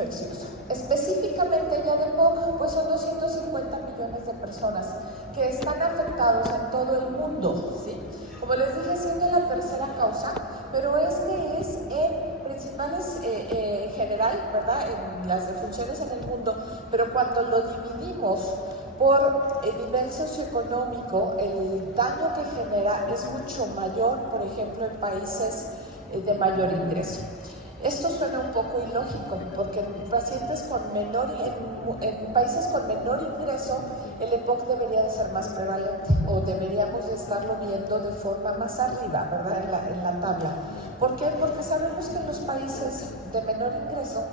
infeccioso. Específicamente ya de POC, pues son 250 millones de personas que están afectados en todo el mundo, ¿sí? Como les dije, siendo la tercera causa, pero este es en principales en general, ¿verdad? En las defunciones en el mundo, pero cuando lo dividimos por el nivel socioeconómico, el daño que genera es mucho mayor, por ejemplo, en países de mayor ingreso. Esto suena un poco ilógico, porque en pacientes con en países con menor ingreso, el EPOC debería de ser más prevalente, o deberíamos de estarlo viendo de forma más arriba, ¿verdad? En la tabla. ¿Por qué? Porque sabemos que en los países de menor ingreso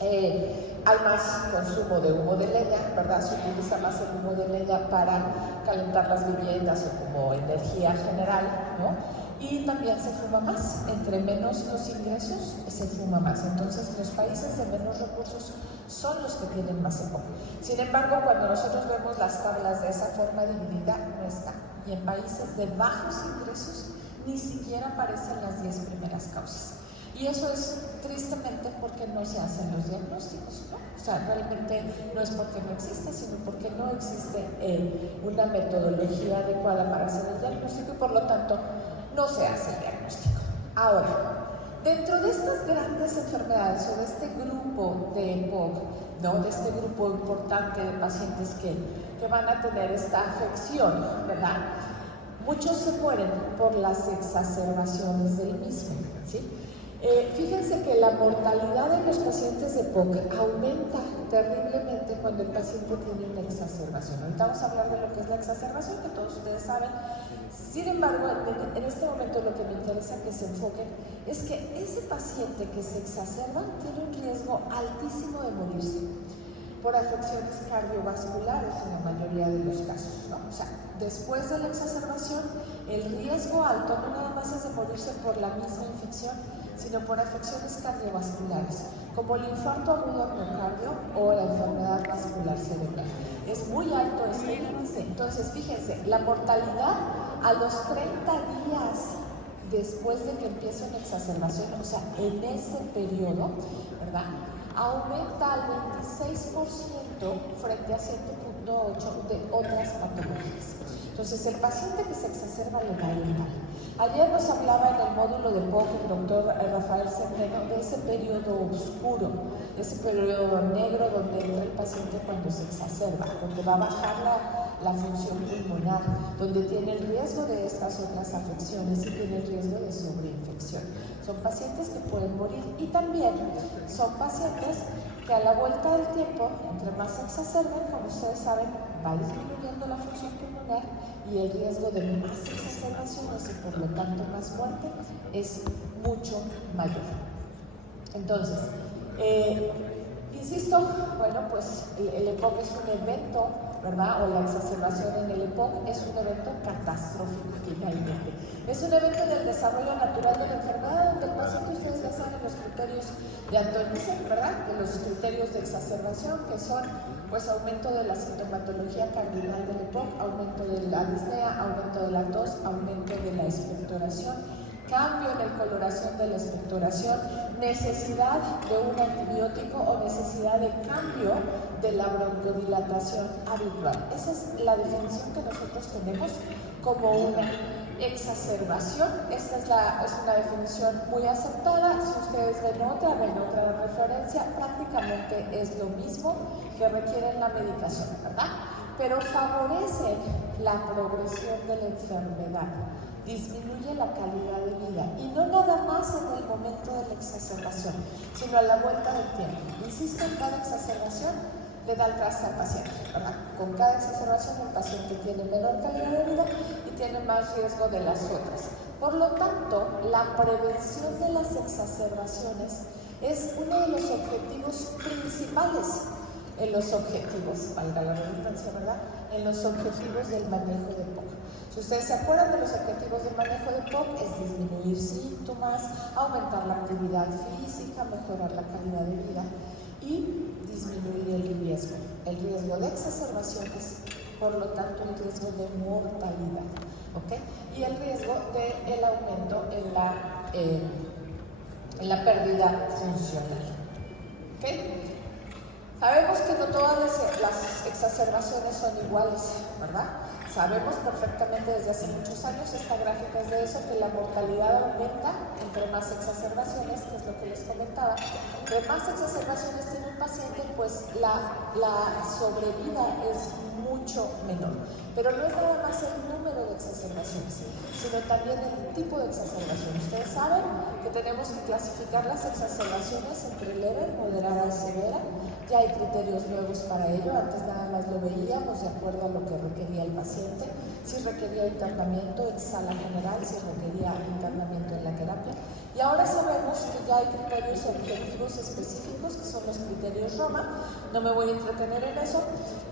hay más consumo de humo de leña, ¿verdad? Se utiliza más el humo de leña para calentar las viviendas o como energía general, ¿no? Y también se fuma más. Entre menos los ingresos, se fuma más. Entonces, los países de menos recursos son los que tienen más EPOC. Sin embargo, cuando nosotros vemos las tablas de esa forma dividida, no está. Y en países de bajos ingresos, ni siquiera aparecen las 10 primeras causas. Y eso es tristemente porque no se hacen los diagnósticos, ¿no? O sea, realmente no es porque no exista, sino porque no existe una metodología adecuada para hacer el diagnóstico y por lo tanto no se hace el diagnóstico. Ahora, dentro de estas grandes enfermedades o de este grupo de EPOC, ¿no? De este grupo importante de pacientes que van a tener esta afección, ¿verdad? Muchos se mueren por las exacerbaciones del mismo, ¿sí? Fíjense que la mortalidad de los pacientes de EPOC aumenta terriblemente cuando el paciente tiene una exacerbación. Ahorita vamos a hablar de lo que es la exacerbación, que todos ustedes saben. Sin embargo, en este momento lo que me interesa que se enfoquen es que ese paciente que se exacerba tiene un riesgo altísimo de morirse por afecciones cardiovasculares en la mayoría de los casos, ¿no? O sea, después de la exacerbación, el riesgo alto no nada más es de morirse por la misma infección, sino por afecciones cardiovasculares, como el infarto agudo al miocardio o la enfermedad vascular cerebral. Es muy alto este índice. Entonces, fíjense, la mortalidad a los 30 días después de que empiece una exacerbación, o sea, en ese periodo, ¿verdad?, aumenta al 26% frente a 7.8% de otras patologías. Entonces, el paciente que se exacerba le va a ir mal. Ayer nos hablaba en el módulo de POC el doctor Rafael Centeno de ese periodo oscuro, ese periodo negro donde entra el paciente cuando se exacerba, donde va a bajar la función pulmonar, donde tiene el riesgo de estas otras afecciones y tiene el riesgo de sobreinfección. Son pacientes que pueden morir y también son pacientes que a la vuelta del tiempo, entre más se exacerban, como ustedes saben, va disminuyendo la función pulmonar y el riesgo de más exacerbaciones y por lo tanto más muerte es mucho mayor. Entonces, insisto, bueno, pues el EPOC es un evento, ¿verdad? O la exacerbación en el EPOC es un evento catastrófico finalmente. Es un evento del desarrollo natural de la enfermedad donde el paciente, ustedes ya saben los criterios de Antonsen, ¿verdad? De los criterios de exacerbación que son pues aumento de la sintomatología cardinal del EPOC, aumento de la disnea, aumento de la tos, aumento de la expectoración, cambio en la coloración de la expectoración, necesidad de un antibiótico o necesidad de cambio de la broncodilatación habitual. Esa es la definición que nosotros tenemos como una exacerbación. Esta es una definición muy aceptada. Si ustedes ven otra referencia, prácticamente es lo mismo que requieren la medicación, ¿verdad? Pero favorece la progresión de la enfermedad, disminuye la calidad de vida y no nada más en el momento de la exacerbación, sino a la vuelta del tiempo. Insisto, en cada exacerbación le da el traste al paciente, ¿verdad? Con cada exacerbación el paciente tiene menor calidad de vida y tiene más riesgo de las otras. Por lo tanto, la prevención de las exacerbaciones es uno de los objetivos principales en los objetivos, valga la redundancia, ¿verdad?, en los objetivos del manejo de POC. Si ustedes se acuerdan de los objetivos del manejo de POC, es disminuir síntomas, aumentar la actividad física, mejorar la calidad de vida y disminuir el riesgo de exacerbaciones, por lo tanto el riesgo de mortalidad, ¿ok? Y el riesgo del aumento en la pérdida funcional. ¿Okay? Sabemos que no todas las exacerbaciones son iguales, ¿verdad? Sabemos perfectamente desde hace muchos años, esta gráfica es de eso, que la mortalidad aumenta entre más exacerbaciones, que es lo que les comentaba. Entre más exacerbaciones tiene un paciente, pues la sobrevida es mucho menor. Pero no es nada más el número de exacerbaciones, sino también el tipo de exacerbación. Ustedes saben que tenemos que clasificar las exacerbaciones entre leve, moderada y severa. Ya hay criterios nuevos para ello, antes nada más lo veíamos de acuerdo a lo que requería el paciente, si requería internamiento en sala general, si requería internamiento en la terapia. Y ahora sabemos que ya hay criterios objetivos específicos, que son los criterios Roma. No me voy a entretener en eso,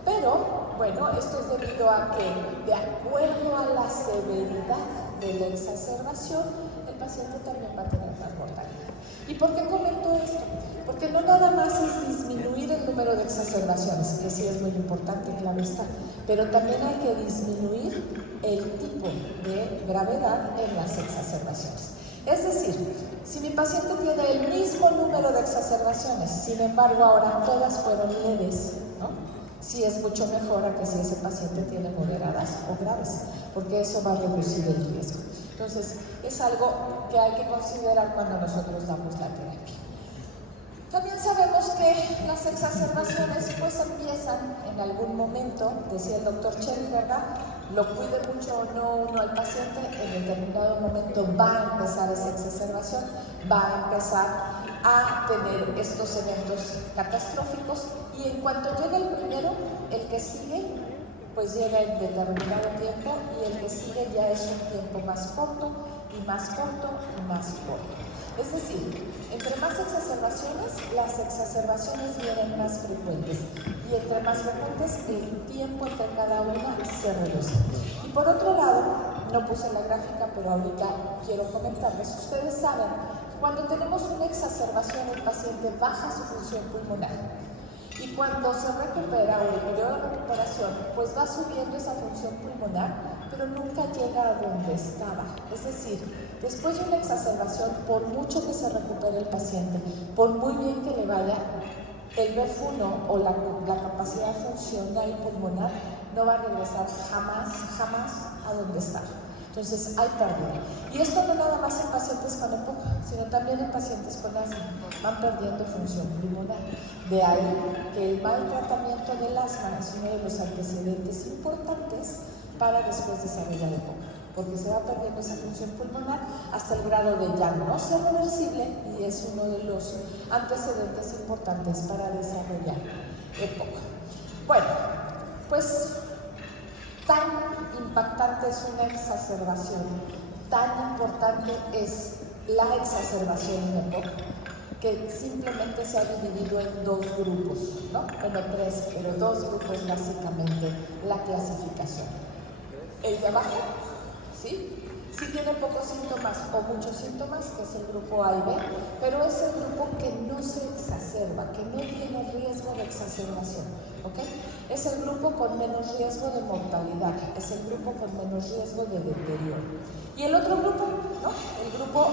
pero bueno, esto es debido a que, de acuerdo a la severidad de la exacerbación, el paciente también va a tener más mortalidad. ¿Y por qué comento esto? Porque no nada más es disminuir el número de exacerbaciones, que sí es muy importante, claro está, pero también hay que disminuir el tipo de gravedad en las exacerbaciones. Es decir, si mi paciente tiene el mismo número de exacerbaciones, sin embargo ahora todas fueron leves, ¿no? Sí es mucho mejor a que si ese paciente tiene moderadas o graves, porque eso va a reducir el riesgo. Entonces, es algo que hay que considerar cuando nosotros damos la terapia. También sabemos que las exacerbaciones pues empiezan en algún momento, decía el doctor Cherry, ¿verdad? Lo cuide mucho o no uno al paciente, en determinado momento va a empezar esa exacerbación, va a empezar a tener estos eventos catastróficos y en cuanto llega el primero, el que sigue pues llega en determinado tiempo y el que sigue ya es un tiempo más corto y más corto y más corto. Es decir, entre más exacerbaciones, las exacerbaciones vienen más frecuentes y entre más frecuentes el tiempo entre cada una se reduce. Y por otro lado, no puse la gráfica, pero ahorita quiero comentarles, ustedes saben, cuando tenemos una exacerbación el paciente baja su función pulmonar. Y cuando se recupera o el periodo de recuperación, pues va subiendo esa función pulmonar, pero nunca llega a donde estaba. Es decir, después de una exacerbación, por mucho que se recupere el paciente, por muy bien que le vaya, el BEF1 o la capacidad funcional pulmonar no va a regresar jamás a donde estaba. Entonces hay pérdida. Y esto no nada más en pacientes con EPOC, sino también en pacientes con asma. Van perdiendo función pulmonar. De ahí que el mal tratamiento del asma es uno de los antecedentes importantes para después desarrollar EPOC, porque se va perdiendo esa función pulmonar hasta el grado de ya no ser reversible y es uno de los antecedentes importantes para desarrollar EPOC. Bueno, pues tan impactante es una exacerbación, tan importante es la exacerbación en EPOC, que simplemente se ha dividido en dos grupos, ¿no? Bueno, tres, pero dos grupos básicamente, la clasificación. El de abajo, ¿sí? Sí tiene pocos síntomas o muchos síntomas, que es el grupo A y B, pero es el grupo que no se exacerba, que no tiene riesgo de exacerbación, ¿ok? Es el grupo con menos riesgo de mortalidad, es el grupo con menos riesgo de deterioro. Y el otro grupo, ¿no? El grupo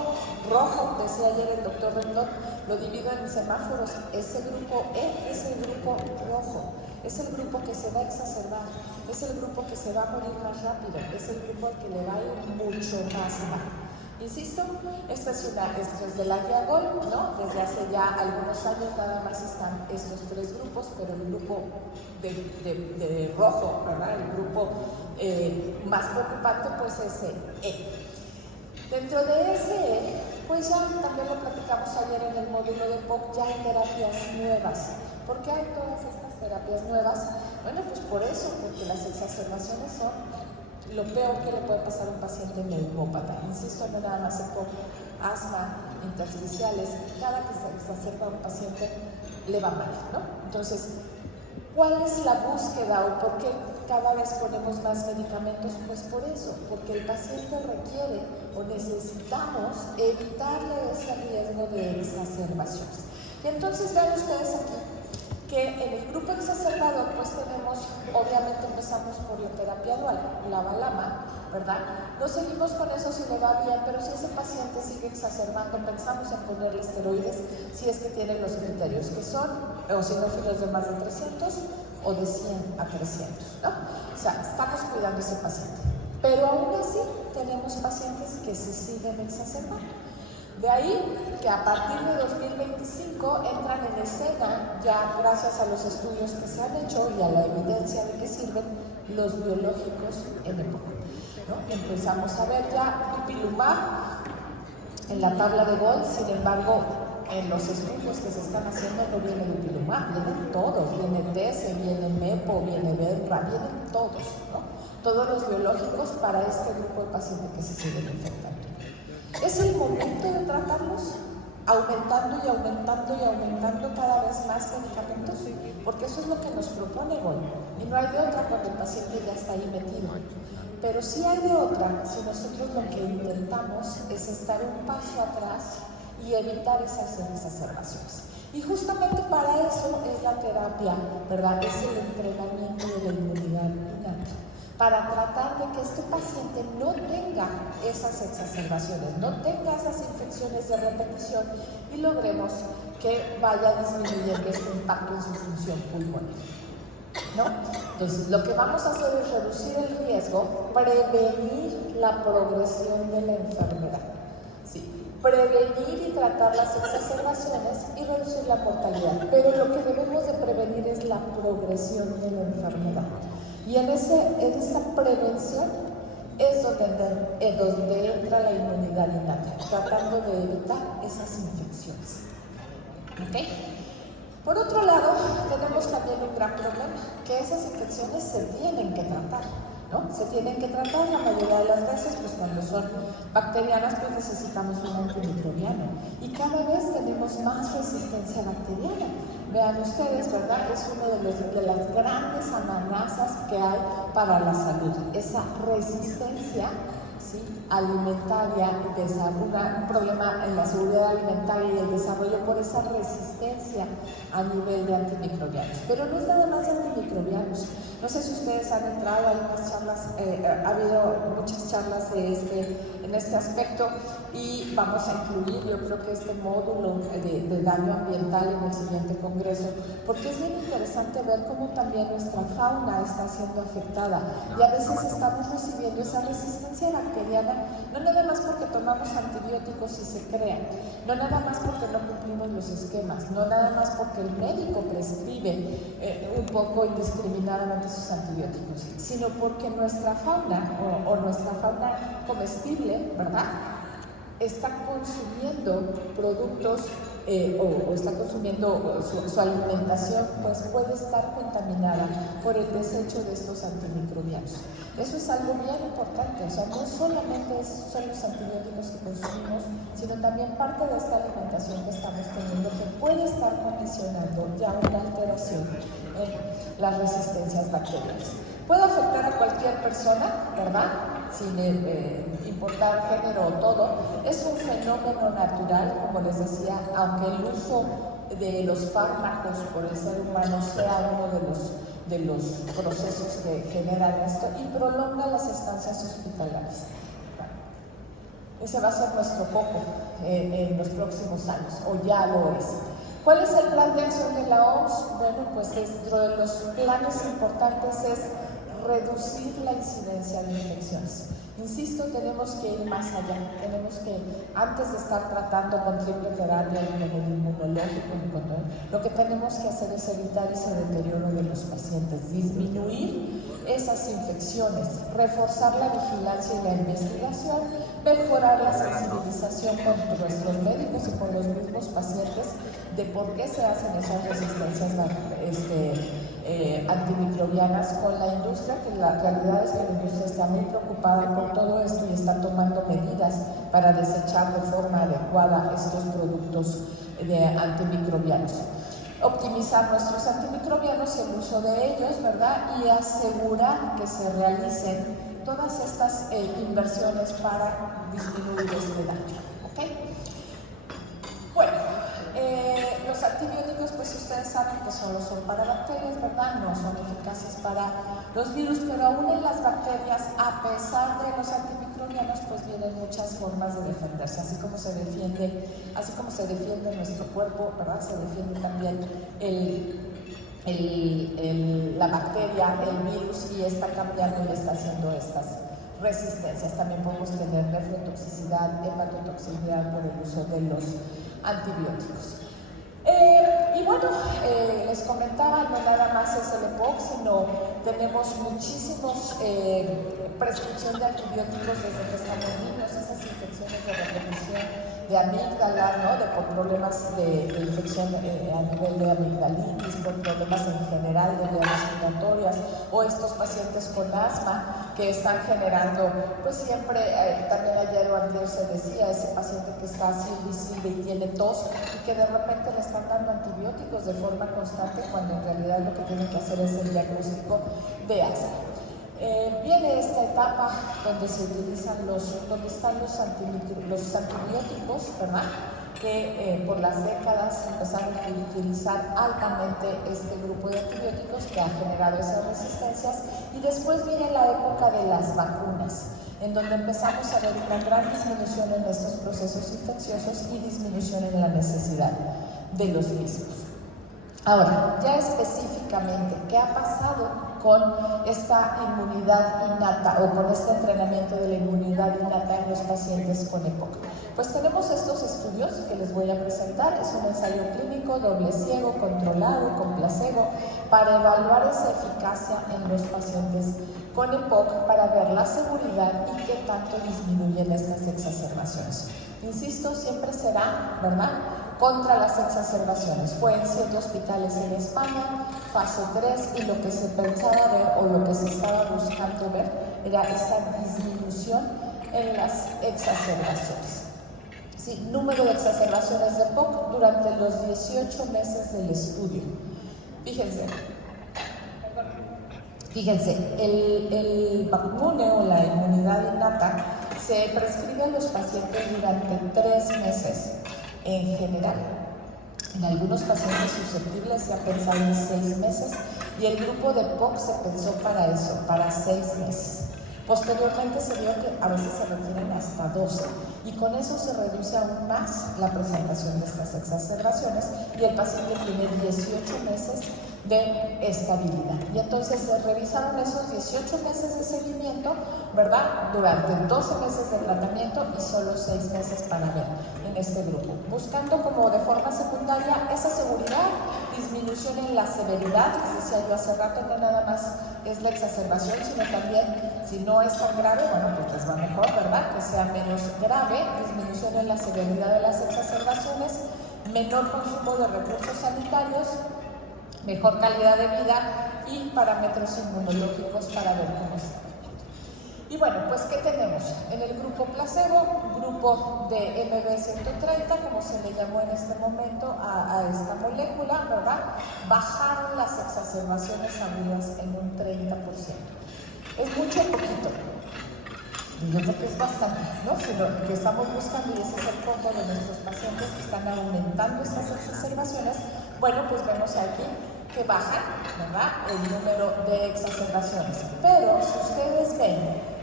rojo, decía ayer el doctor Rendón, lo divido en semáforos, ese grupo E es el grupo rojo, es el grupo que se va a exacerbar, es el grupo que se va a morir más rápido, es el grupo al que le va a ir mucho más mal. Insisto, esto es de la guía GOL, ¿no? Desde hace ya algunos años nada más están estos tres grupos, pero el grupo de rojo, ¿verdad? El grupo más preocupante pues es el E. Dentro de ese E, pues ya también lo platicamos ayer en el módulo de POC, ya hay terapias nuevas. ¿Por qué hay todas estas terapias nuevas? Bueno, pues por eso, porque las exacerbaciones son lo peor que le puede pasar a un paciente neumópata. Insisto, no nada más EPOC, asma, intersticiales, cada que se exacerba a un paciente le va mal, ¿no? Entonces, ¿cuál es la búsqueda o por qué cada vez ponemos más medicamentos? Pues por eso, porque el paciente requiere o necesitamos evitarle ese riesgo de exacerbaciones. Y entonces vean ustedes aquí que en el grupo exacerbado pues tenemos, obviamente empezamos por la terapia dual, LABA-LAMA, ¿verdad? No seguimos con eso si le va bien, pero si ese paciente sigue exacerbando, pensamos en ponerle esteroides si es que tiene los criterios que son eosinófilos de más de 300 o de 100 a 300, ¿no? O sea, estamos cuidando a ese paciente. Pero aún así tenemos pacientes que se siguen exacerbando. De ahí que a partir de 2025 entran en escena, ya gracias a los estudios que se han hecho y a la evidencia de que sirven, los biológicos en época, ¿no? Empezamos a ver ya Dupilumab en la tabla de Gold, sin embargo, en los estudios que se están haciendo no viene Dupilumab, vienen todos, viene TESE, viene MEPO, viene Benra, vienen todos, ¿no? Todos los biológicos para este grupo de pacientes que se siguen infectando. Es el momento de tratarlos, aumentando y aumentando y aumentando cada vez más medicamentos, porque eso es lo que nos propone Gold. Y no hay de otra cuando el paciente ya está ahí metido. Pero sí hay de otra si nosotros lo que intentamos es estar un paso atrás y evitar esas exacerbaciones. Y justamente para eso es la terapia, ¿verdad? Es el entrenamiento de la inmunidad innata, para tratar de que este paciente no tenga esas exacerbaciones, no tenga esas infecciones de repetición y logremos que vaya disminuyendo este impacto en su función pulmonar, ¿no? Entonces, lo que vamos a hacer es reducir el riesgo, prevenir la progresión de la enfermedad, ¿sí? Prevenir y tratar las exacerbaciones y reducir la mortalidad, pero lo que debemos de prevenir es la progresión de la enfermedad. Y en esa prevención es donde entra la inmunidad innata, tratando de evitar esas infecciones. ¿Okay? Por otro lado, tenemos también un gran problema, que esas infecciones se tienen que tratar, ¿no? Se tienen que tratar la mayoría de las veces, pues cuando son bacterianas, pues necesitamos un antimicrobiano. Y cada vez tenemos más resistencia bacteriana. Vean ustedes, ¿verdad? Es uno de las grandes amenazas que hay para la salud, esa resistencia, ¿sí?, alimentaria, un problema en la seguridad alimentaria y el desarrollo por esa resistencia a nivel de antimicrobianos. Pero no es nada más de antimicrobianos. No sé si ustedes han entrado a algunas charlas, ha habido muchas charlas en este aspecto y vamos a incluir, yo creo que este módulo de daño ambiental en el siguiente congreso, porque es bien interesante ver cómo también nuestra fauna está siendo afectada y a veces estamos recibiendo esa resistencia bacteriana, no nada más porque tomamos antibióticos y se crean, no nada más porque no cumplimos los esquemas, no nada más porque el médico prescribe un poco indiscriminadamente sus antibióticos, sino porque nuestra fauna o nuestra fauna comestible, ¿verdad?, está consumiendo productos o está consumiendo su alimentación, pues puede estar contaminada por el desecho de estos antimicrobianos. Eso es algo bien importante, o sea, no solamente son los antibióticos que consumimos, sino también parte de esta alimentación que estamos teniendo que puede estar condicionando ya una alteración en las resistencias bacterianas. Puede afectar a cualquier persona, ¿verdad?, sin importar género o todo. Es un fenómeno natural, como les decía, aunque el uso de los fármacos por el ser humano sea uno de los procesos que generan esto y prolonga las estancias hospitalarias. Ese va a ser nuestro foco en los próximos años, o ya lo es. ¿Cuál es el plan de acción de la OMS? Bueno, pues dentro de los planes importantes es reducir la incidencia de infecciones. Insisto, tenemos que ir más allá. Tenemos que, antes de estar tratando con triploterapia y con el inmunológico, lo que tenemos que hacer es evitar ese deterioro de los pacientes, disminuir esas infecciones, reforzar la vigilancia y la investigación, mejorar la sensibilización con nuestros médicos y con los mismos pacientes de por qué se hacen esas resistencias antimicrobianas con la industria, que la realidad es que la industria está muy preocupada por todo esto y está tomando medidas para desechar de forma adecuada estos productos antimicrobianos. Optimizar nuestros antimicrobianos y el uso de ellos, ¿verdad? Y asegurar que se realicen todas estas inversiones para disminuir este daño. ¿Okay? Bueno, Los antibióticos, pues ustedes saben que solo son para bacterias, ¿verdad? No son eficaces para los virus, pero aún en las bacterias, a pesar de los antimicrobianos, pues vienen muchas formas de defenderse, así como se defiende nuestro cuerpo, ¿verdad? Se defiende también la bacteria, el virus, y está cambiando y está haciendo estas resistencias. También podemos tener nefrotoxicidad, hepatotoxicidad por el uso de los antibióticos. Y bueno, les comentaba, no nada más es el EPOC, sino tenemos muchísimos prescripción de antibióticos desde que estamos niños, esas infecciones de repetición de amígdala, ¿no? Por problemas de infección a nivel de amigdalitis, por problemas en general de vías respiratorias, o estos pacientes con asma que están generando, pues siempre, también ayer o antes se decía, ese paciente que está así visible y tiene tos y que de repente le están dando antibióticos de forma constante cuando en realidad lo que tienen que hacer es el diagnóstico de asma. Viene esta etapa donde se utilizan donde están los antibióticos, ¿verdad? Que por las décadas empezaron a utilizar altamente este grupo de antibióticos que ha generado esas resistencias, y después viene la época de las vacunas, en donde empezamos a ver una gran disminución en estos procesos infecciosos y disminución en la necesidad de los mismos. Ahora, ya específicamente, ¿qué ha pasado con esta inmunidad innata o con este entrenamiento de la inmunidad innata en los pacientes con EPOC? Pues tenemos estos estudios que les voy a presentar. Es un ensayo clínico doble ciego, controlado, con placebo, para evaluar esa eficacia en los pacientes con EPOC, para ver la seguridad y qué tanto disminuyen estas exacerbaciones. Insisto, siempre será, ¿verdad?, contra las exacerbaciones. Fue en 7 hospitales en España, fase 3, y lo que se pensaba ver o lo que se estaba buscando ver era esa disminución en las exacerbaciones. Sí, número de exacerbaciones de EPOC durante los 18 meses del estudio. Fíjense, el vacune o la inmunidad innata se prescribe a los pacientes durante 3 meses. En general, en algunos pacientes susceptibles se ha pensado en 6 meses, y el grupo de EPOC se pensó para eso, para 6 meses. Posteriormente se vio que a veces se requieren hasta 12, y con eso se reduce aún más la presentación de estas exacerbaciones, y el paciente tiene 18 meses de estabilidad. Y entonces se revisaron esos 18 meses de seguimiento, ¿verdad?, durante 12 meses de tratamiento y solo 6 meses para ver en este grupo, buscando como de forma secundaria esa seguridad, disminución en la severidad. Les decía yo hace rato, no nada más es la exacerbación, sino también, si no es tan grave, bueno, pues les va mejor, ¿verdad?, que sea menos grave, disminución en la severidad de las exacerbaciones, menor consumo de recursos sanitarios, mejor calidad de vida y parámetros inmunológicos para ver cómo está. Y bueno, pues ¿qué tenemos? En el grupo placebo, grupo de MB130, como se le llamó en este momento a esta molécula, ¿verdad?, bajaron las exacerbaciones agudas en un 30%. Es mucho o poquito. Yo creo que es bastante, ¿no? Si lo que estamos buscando, y ese es el fondo de nuestros pacientes que están aumentando estas exacerbaciones, bueno, pues vemos aquí que baja, ¿verdad?, el número de exacerbaciones. Pero si ustedes ven,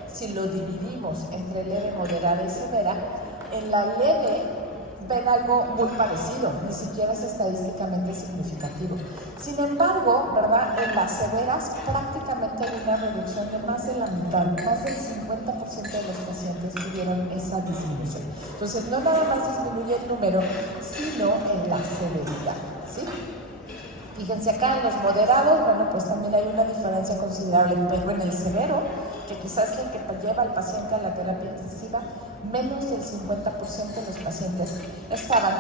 si lo dividimos entre leve, moderada y severa, en la leve ven algo muy parecido, ni siquiera es estadísticamente significativo. Sin embargo, ¿verdad?, en las severas prácticamente hay una reducción de más de la mitad, más del 50% de los pacientes tuvieron esa disminución. Entonces, no nada más disminuye el número, sino en la severidad, ¿sí? Fíjense acá en los moderados, bueno, pues también hay una diferencia considerable, pero en el severo, que quizás es el que lleva al paciente a la terapia intensiva, menos del 50% de los pacientes estaban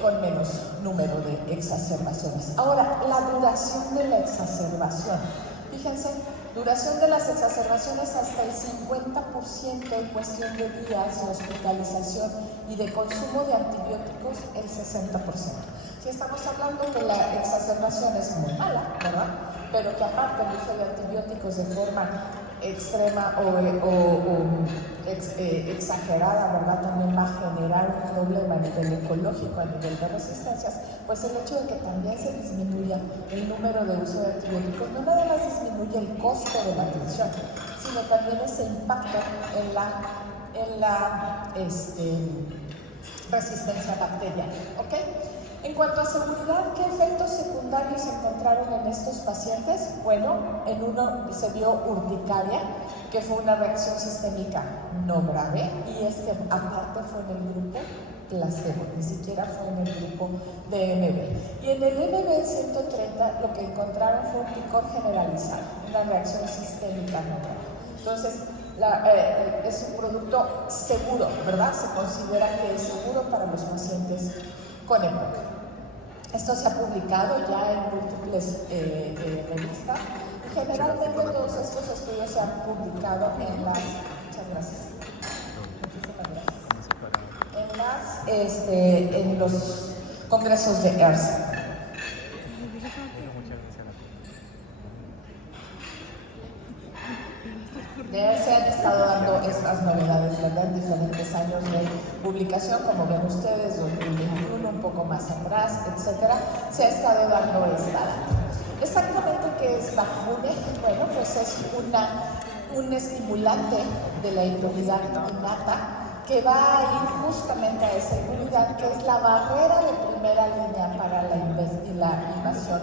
con menos número de exacerbaciones. Ahora, la duración de la exacerbación. Fíjense, duración de las exacerbaciones hasta el 50% en cuestión de días de hospitalización, y de consumo de antibióticos el 60%. Si estamos hablando que la exacerbación es muy mala, ¿verdad?, pero que aparte el uso de antibióticos de forma extrema o exagerada, ¿verdad?, también va a generar un problema a nivel ecológico, a nivel de resistencias, Pues el hecho de que también se disminuya el número de uso de antibióticos no nada más disminuye el costo de la atención, sino también ese impacto en la resistencia bacteriana, ¿ok? En cuanto a seguridad, ¿qué efectos secundarios se encontraron en estos pacientes? Bueno, en uno se vio urticaria, que fue una reacción sistémica no grave, y aparte fue en el grupo placebo, ni siquiera fue en el grupo de MB. Y en el MB 130 lo que encontraron fue un picor generalizado, una reacción sistémica no grave. Entonces, es un producto seguro, ¿verdad? Se considera que es seguro para los pacientes con EPOC. Esto se ha publicado ya en múltiples revistas y generalmente todos estos estudios se han publicado en las... Muchas gracias. En los congresos de ERSA. Se han estado dando estas novedades, ¿verdad? En diferentes años de publicación, como ven ustedes, 2021, un poco más atrás, etcétera, se ha estado dando esta data. Exactamente qué es Vacune. Bueno, pues es un estimulante de la inmunidad innata que va a ir justamente a esa inmunidad, que es la barrera de primera línea para la invasión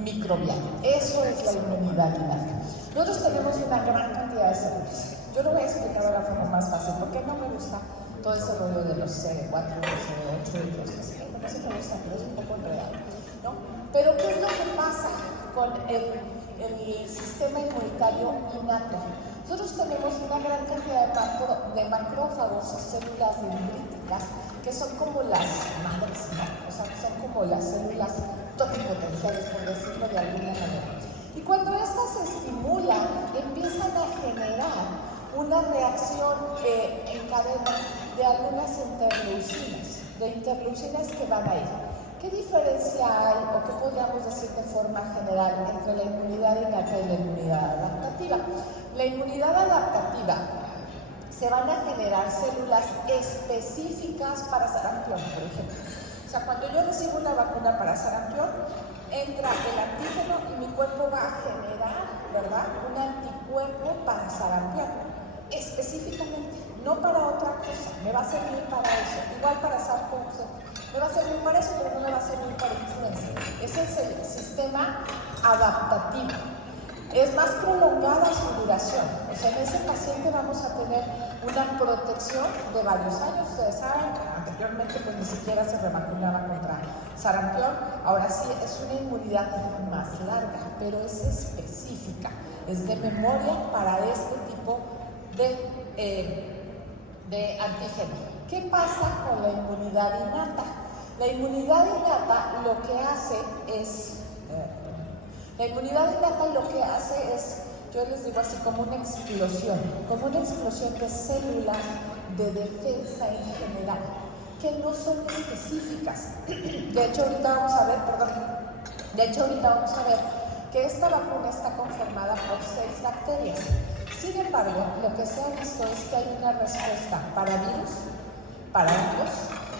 microbiana. Eso es la inmunidad innata. Nosotros tenemos una gran cantidad de células. Yo lo voy a explicar de la forma más fácil, porque no me gusta todo ese rollo de los CD4, los CD8 y los CD. No sé si me gusta, pero es un poco enredado, ¿no? Pero ¿qué es lo que pasa con el sistema inmunitario innato? Nosotros tenemos una gran cantidad de macrófagos y células dendríticas que son como las madres, ¿no? O sea, son como las células totipotenciales, por decirlo de alguna manera. Y cuando estas se estimulan, empiezan a generar una reacción en cadena de algunas interleucinas que van a ir. ¿Qué diferencia hay o qué podríamos decir de forma general entre la inmunidad innata y la inmunidad adaptativa? La inmunidad adaptativa se van a generar células específicas para sarampión, por ejemplo. O sea, cuando yo recibo una vacuna para sarampión, entra el antígeno y mi cuerpo va a generar, ¿verdad?, un anticuerpo para sarampión, específicamente, no para otra cosa, me va a servir para eso, igual para SARS-CoV-2, me va a servir para eso, pero no me va a servir para influenza. Ese es el sistema adaptativo. Es más prolongada su duración, o sea, en ese paciente vamos a tener una protección de varios años. Ustedes saben, anteriormente pues ni siquiera se revacunaba contra sarampión, ahora sí es una inmunidad más larga, pero es específica, es de memoria para este tipo de antígeno. ¿Qué pasa con la inmunidad innata? La inmunidad innata lo que hace es... yo les digo así, como una explosión de células de defensa en general, que no son específicas. De hecho, ahorita vamos a ver que esta vacuna está conformada por 6 bacterias. Sin embargo, lo que se ha visto es que hay una respuesta para virus, para hongos,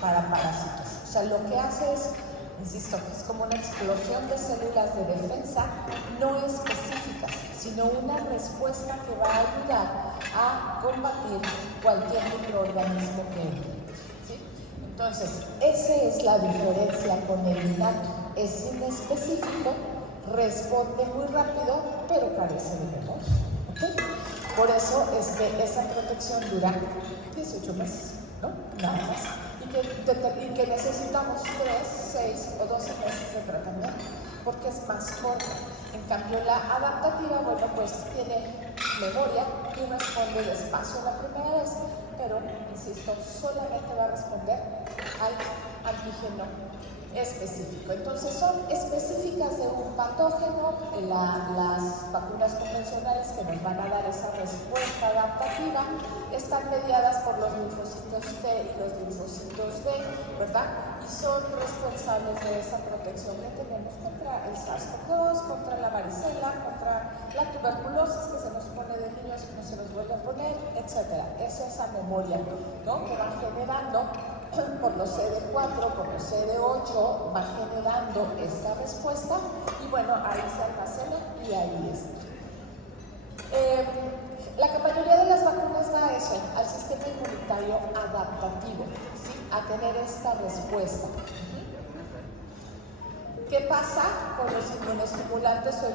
para parásitos. O sea, lo que hace es, insisto, es como una explosión de células de defensa no específicas, sino una respuesta que va a ayudar a combatir cualquier microorganismo que entre. ¿Sí? Entonces, esa es la diferencia con el innato. Es inespecífico, responde muy rápido, pero carece de memoria. ¿Okay? Por eso es que esa protección dura 18 meses, ¿no? Nada más. Y que necesitamos 3, 6 o 12 meses de tratamiento, porque es más corta. En cambio, la adaptativa, bueno, pues tiene memoria y responde despacio la primera vez, pero, insisto, solamente va a responder al antígeno específico. Entonces, son específicas de un patógeno. Las vacunas convencionales que nos van a dar esa respuesta adaptativa están mediadas por los linfocitos T y los linfocitos B, ¿verdad? Y son responsables de esa protección que tenemos contra el SARS-CoV-2, contra la varicela, contra la tuberculosis que se nos pone de niños y no se nos vuelve a poner, etc. Es esa memoria, ¿no?, que va generando por los CD4, por los CD8, va generando esta respuesta y bueno, ahí se almacena y ahí está. La mayoría de las vacunas va a eso, al sistema inmunitario adaptativo, ¿sí? A tener esta respuesta. ¿Qué pasa con los inmunoestimulantes o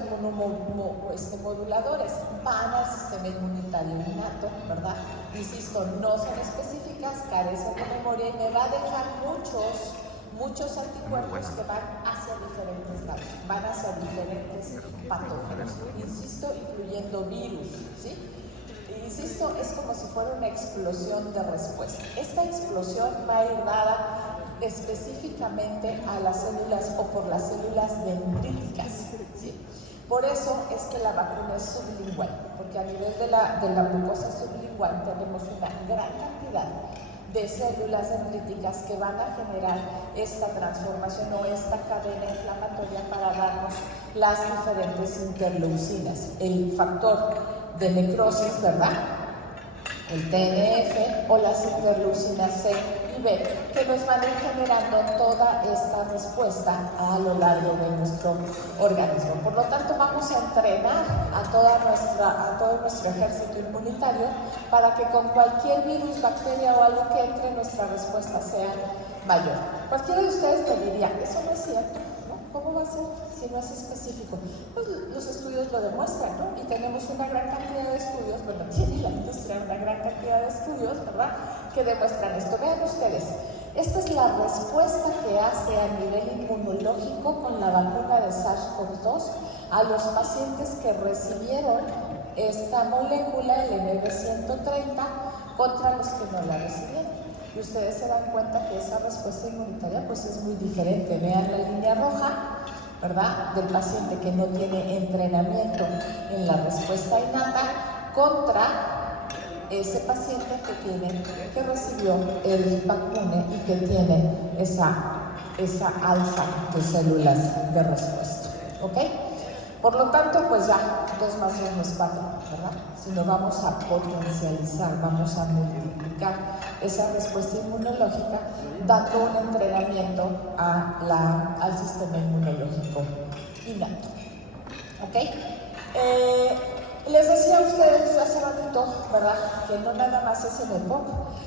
moduladores? Van al sistema inmunitario innato, ¿verdad? Insisto, no son específicas, carecen de memoria y me va a dejar muchos anticuerpos que van hacia diferentes lados, van hacia diferentes patógenos, insisto, incluyendo virus, ¿sí? Insisto, es como si fuera una explosión de respuesta. Esta explosión va a ir dada específicamente a las células o por las células dendríticas, ¿sí? Por eso es que la vacuna es sublingual, porque a nivel de la mucosa sublingual tenemos una gran cantidad de células dendríticas que van a generar esta transformación o esta cadena inflamatoria para darnos las diferentes interleucinas, el factor de necrosis, ¿verdad? El TNF o las interleucinas C y B, que nos van a ir generando toda esta respuesta a lo largo de nuestro organismo. Por lo tanto, vamos a entrenar a todo nuestro ejército inmunitario para que con cualquier virus, bacteria o algo que entre, nuestra respuesta sea mayor. Cualquiera de ustedes me diría, eso no es cierto, ¿no? ¿Cómo va a ser si no es específico? Pues los estudios lo demuestran, ¿no? Y tenemos una gran cantidad de estudios, bueno, tiene la industria una gran cantidad de estudios, ¿verdad?, que demuestran esto. Vean ustedes, esta es la respuesta que hace a nivel inmunológico con la vacuna de SARS-CoV-2 a los pacientes que recibieron esta molécula, el MB130, contra los que no la recibieron. Y ustedes se dan cuenta que esa respuesta inmunitaria pues es muy diferente. Vean la línea roja, ¿verdad?, del paciente que no tiene entrenamiento en la respuesta innata contra ese paciente que recibió el vacune y que tiene esa alza de células de respuesta, ¿ok? Por lo tanto, pues ya, 2 más 2 no es 4, ¿verdad? Sino vamos a potencializar, vamos a multiplicar esa respuesta inmunológica dando un entrenamiento al sistema inmunológico innato, ¿ok? Les decía a ustedes hace ratito, ¿verdad?, que no nada más es en el EPOC,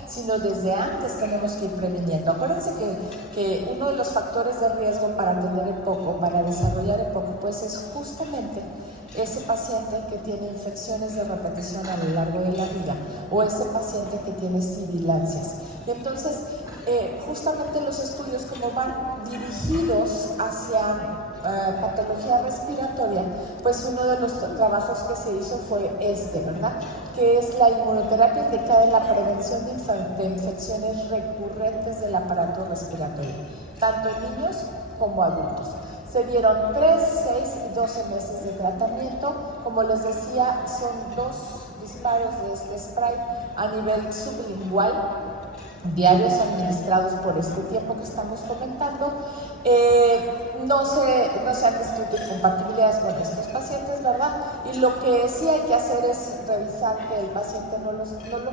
sino desde antes tenemos que ir previniendo. Acuérdense que uno de los factores de riesgo para tener EPOC o para desarrollar EPOC, pues es justamente ese paciente que tiene infecciones de repetición a lo largo de la vida o ese paciente que tiene sibilancias. Y entonces, justamente los estudios como van dirigidos hacia patología respiratoria, pues uno de los trabajos que se hizo fue ¿verdad?, que es la inmunoterapia indicada en la prevención de infecciones recurrentes del aparato respiratorio, tanto en niños como adultos. Se dieron 3, 6 y 12 meses de tratamiento. Como les decía, son 2 disparos de este spray a nivel sublingual, diarios administrados por este tiempo que estamos comentando. No se han descrito incompatibilidades con estos pacientes, ¿verdad? Y lo que sí hay que hacer es revisar que el paciente no lo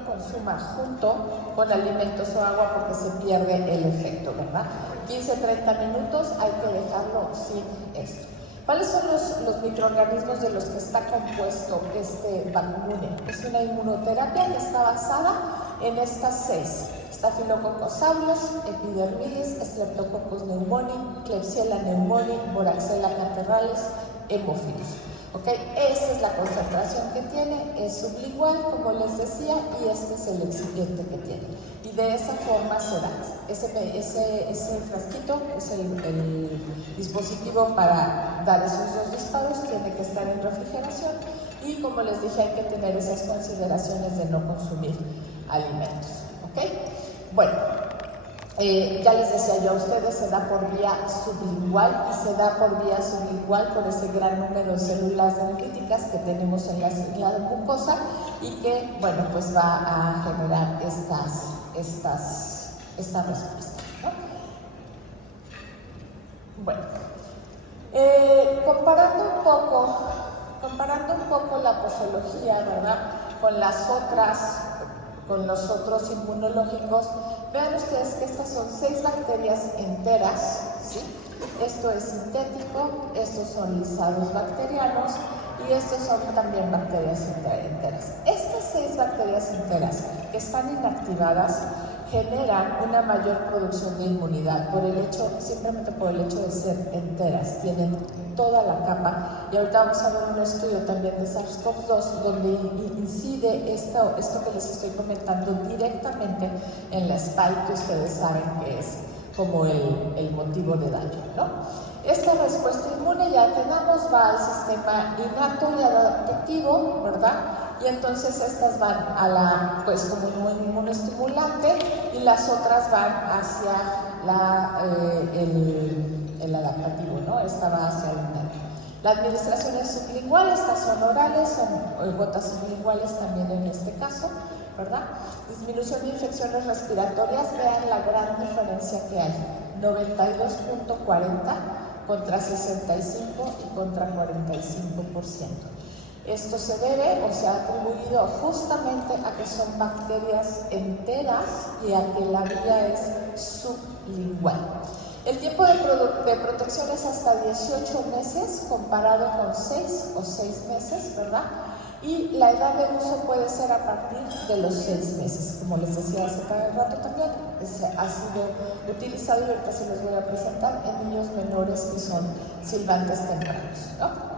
consuma junto con alimentos o agua porque se pierde el efecto, ¿verdad? 15-30 minutos hay que dejarlo sin esto. ¿Cuáles son los microorganismos de los que está compuesto este vacune? Es una inmunoterapia que está basada en estas 6. Staphylococcus aureus, Epidermidis, Streptococcus pneumoniae, Klebsiella pneumoniae, Moraxella catarrhalis, Haemophilus. ¿Ok? Esta es la concentración que tiene, es sublingual, como les decía, y este es el excipiente que tiene. Y de esa forma se da. Ese frasquito es el dispositivo para dar esos 2 disparos, tiene que estar en refrigeración y, como les dije, hay que tener esas consideraciones de no consumir alimentos. ¿Ok? Bueno, ya les decía yo a ustedes, se da por vía sublingual y se da por vía sublingual por ese gran número de células dendríticas que tenemos en la mucosa y que, bueno, pues va a generar esta respuesta, ¿no? Bueno, comparando un poco la posología, ¿verdad?, con con los otros inmunológicos, vean ustedes que estas son 6 bacterias enteras, ¿sí? Esto es sintético, estos son lisados bacterianos y estos son también bacterias enteras. Estas 6 bacterias enteras que están inactivadas generan una mayor producción de inmunidad simplemente por el hecho de ser enteras, tienen toda la capa. Y ahorita vamos a ver un estudio también de SARS-CoV-2 donde incide esto que les estoy comentando directamente en la spike, que ustedes saben que es como el motivo de daño, ¿no? Esta respuesta inmune ya que damos va al sistema innato y adaptativo, ¿verdad? Y entonces estas van a pues como un inmunoestimulante y las otras van hacia el adaptativo, ¿no? Esta va hacia el innato. La administración es sublingual, estas son orales, son gotas sublinguales también en este caso, ¿verdad? Disminución de infecciones respiratorias, vean la gran diferencia que hay, 92.40 contra 65 y contra 45%. Esto se debe o se ha atribuido justamente a que son bacterias enteras y a que la vía es sublingual. El tiempo de protección es hasta 18 meses comparado con 6 o 6 meses, ¿verdad? Y la edad de uso puede ser a partir de los 6 meses. Como les decía hace un rato también, ha sido utilizado y ahorita se los voy a presentar en niños menores que son silbantes tempranos, ¿no?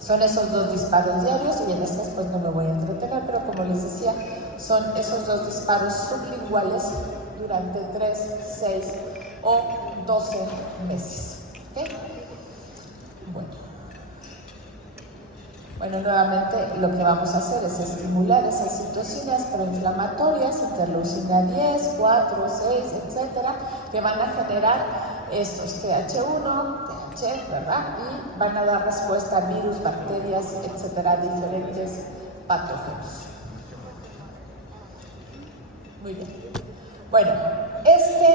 Son esos 2 disparos diarios y en estos pues no me voy a entretener, pero como les decía, son esos 2 disparos sublinguales durante 3, 6 o 12 meses. ¿Okay? Bueno, nuevamente lo que vamos a hacer es estimular esas citocinas proinflamatorias, interleucina 10, 4, 6, etcétera, que van a generar estos TH1, TH, ¿verdad? Y van a dar respuesta a virus, bacterias, etcétera, diferentes patógenos. Muy bien. Bueno, este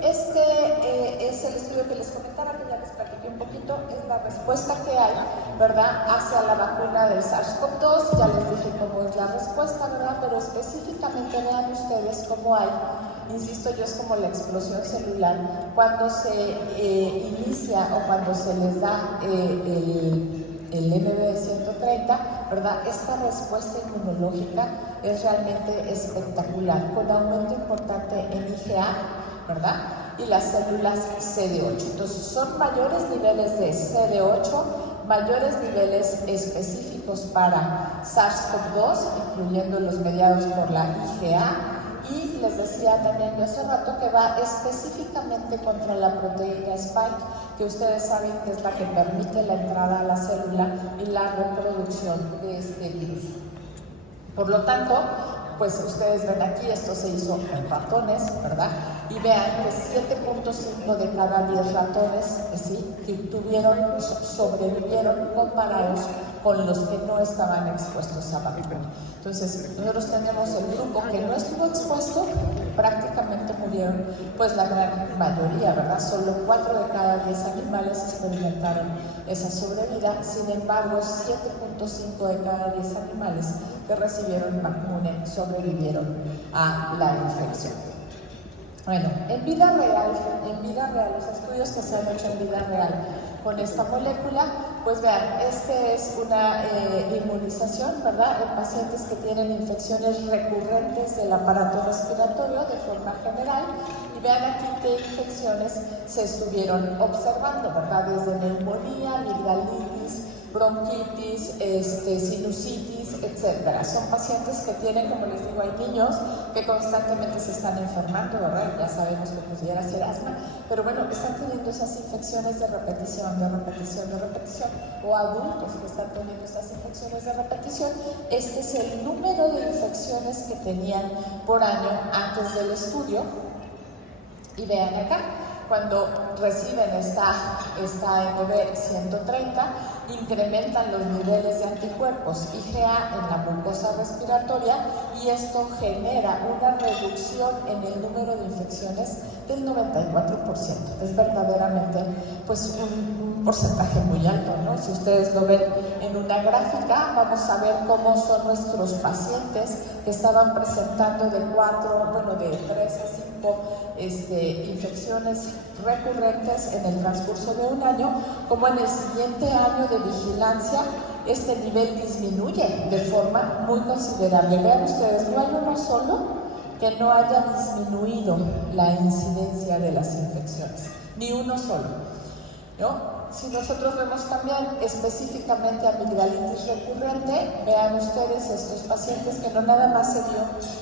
es el estudio que les comentaba, que ya les platiqué un poquito, es la respuesta que hay, ¿verdad?, hacia la vacuna del SARS-CoV-2, ya les dije cómo es la respuesta, ¿verdad?, pero específicamente vean ustedes cómo hay, insisto yo, es como la explosión celular, cuando se inicia o cuando se les da el MB130, ¿verdad? Esta respuesta inmunológica es realmente espectacular, con aumento importante en IgA, ¿verdad? Y las células CD8. Entonces son mayores niveles de CD8, mayores niveles específicos para SARS-CoV-2, incluyendo los mediados por la IgA, y les decía también yo hace rato que va específicamente contra la proteína Spike, que ustedes saben que es la que permite la entrada a la célula y la reproducción de este virus. Por lo tanto, pues ustedes ven aquí, esto se hizo en ratones, ¿verdad? Y vean que 7.5 de cada 10 ratones, ¿sí?, que sobrevivieron comparados con los que no estaban expuestos a vacuna. Entonces, nosotros tenemos el grupo que no estuvo expuesto, prácticamente murieron, pues la gran mayoría, ¿verdad? Solo 4 de cada 10 animales experimentaron esa sobrevida, sin embargo, 7.5 de cada 10 animales que recibieron vacuna sobrevivieron a la infección. Bueno, en vida real, los estudios que se han hecho en vida real con esta molécula, pues vean, este es una inmunización, ¿verdad?, en pacientes que tienen infecciones recurrentes del aparato respiratorio de forma general, y vean aquí qué infecciones se estuvieron observando, ¿verdad?, desde neumonía, amigdalitis, bronquitis, sinusitis, etcétera. Son pacientes que tienen, como les digo, hay niños que constantemente se están enfermando, ¿verdad? Ya sabemos que pudiera ser asma, pero bueno, están teniendo esas infecciones de repetición, o adultos que están teniendo esas infecciones de repetición. Este es el número de infecciones que tenían por año antes del estudio, y vean acá, cuando reciben esta MB130, incrementan los niveles de anticuerpos IgA en la mucosa respiratoria, y esto genera una reducción en el número de infecciones del 94%. Es verdaderamente pues un porcentaje muy alto, ¿no? Si ustedes lo ven en una gráfica, vamos a ver cómo son nuestros pacientes que estaban presentando de 3 a 5 infecciones recurrentes en el transcurso de un año, como en el siguiente año de vigilancia este nivel disminuye de forma muy considerable. Vean ustedes, no hay uno solo que no haya disminuido la incidencia de las infecciones, ni uno solo, ¿no? Si nosotros vemos también específicamente amigdalitis recurrente, vean ustedes estos pacientes que no nada más se vio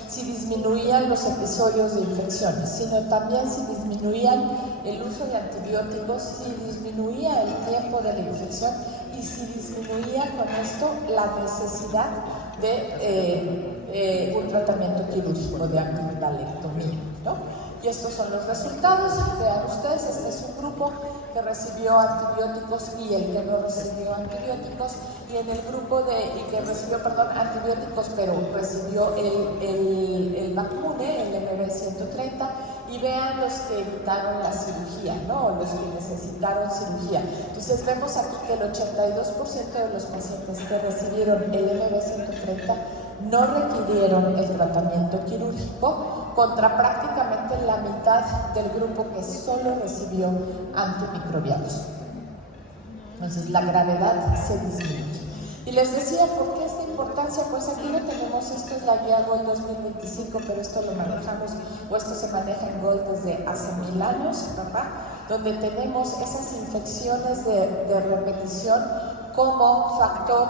si disminuían los episodios de infecciones, sino también si disminuían el uso de antibióticos, si disminuía el tiempo de la infección y si disminuía con esto la necesidad de un tratamiento quirúrgico de amigdalectomía, ¿no? Y estos son los resultados. Vean ustedes, este es un grupo que recibió antibióticos y el que no recibió antibióticos, y en el grupo que recibió, antibióticos, pero recibió el Vacmune, el MB130, y vean los que evitaron la cirugía, ¿no? Los que necesitaron cirugía. Entonces vemos aquí que el 82% de los pacientes que recibieron el MB130 no requirieron el tratamiento quirúrgico, contra prácticamente la mitad del grupo que solo recibió antimicrobianos. Entonces la gravedad se disminuye. Y les decía, ¿por qué esta importancia? Pues aquí lo tenemos, esto es la guía GOLD 2025, pero esto lo manejamos, o esto se maneja en GOLD desde hace 1000 años, ¿verdad? Donde tenemos esas infecciones de repetición como factor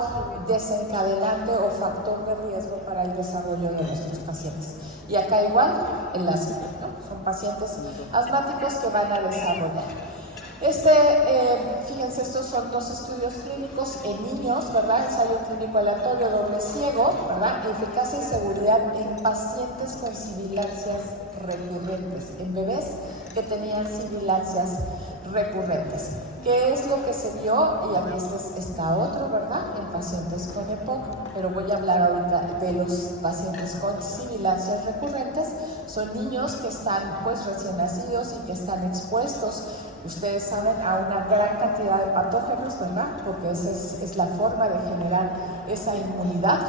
desencadenante o factor de riesgo para el desarrollo de nuestros pacientes. Y acá igual, el asma, ¿no? Son pacientes asmáticos que van a desarrollar. Fíjense, estos son 2 estudios clínicos en niños, ¿verdad? Ensayo clínico aleatorio doble ciego, ¿verdad? Eficacia y seguridad en pacientes con sibilancias recurrentes, en bebés que tenían sibilancias recurrentes. ¿Qué es lo que se vio? Y a veces está otro, ¿verdad? En pacientes con EPOC, pero voy a hablar ahorita de los pacientes con sibilancias recurrentes. Son niños que están recién nacidos y que están expuestos, ustedes saben, a una gran cantidad de patógenos, ¿verdad? Porque esa es la forma de generar esa inmunidad.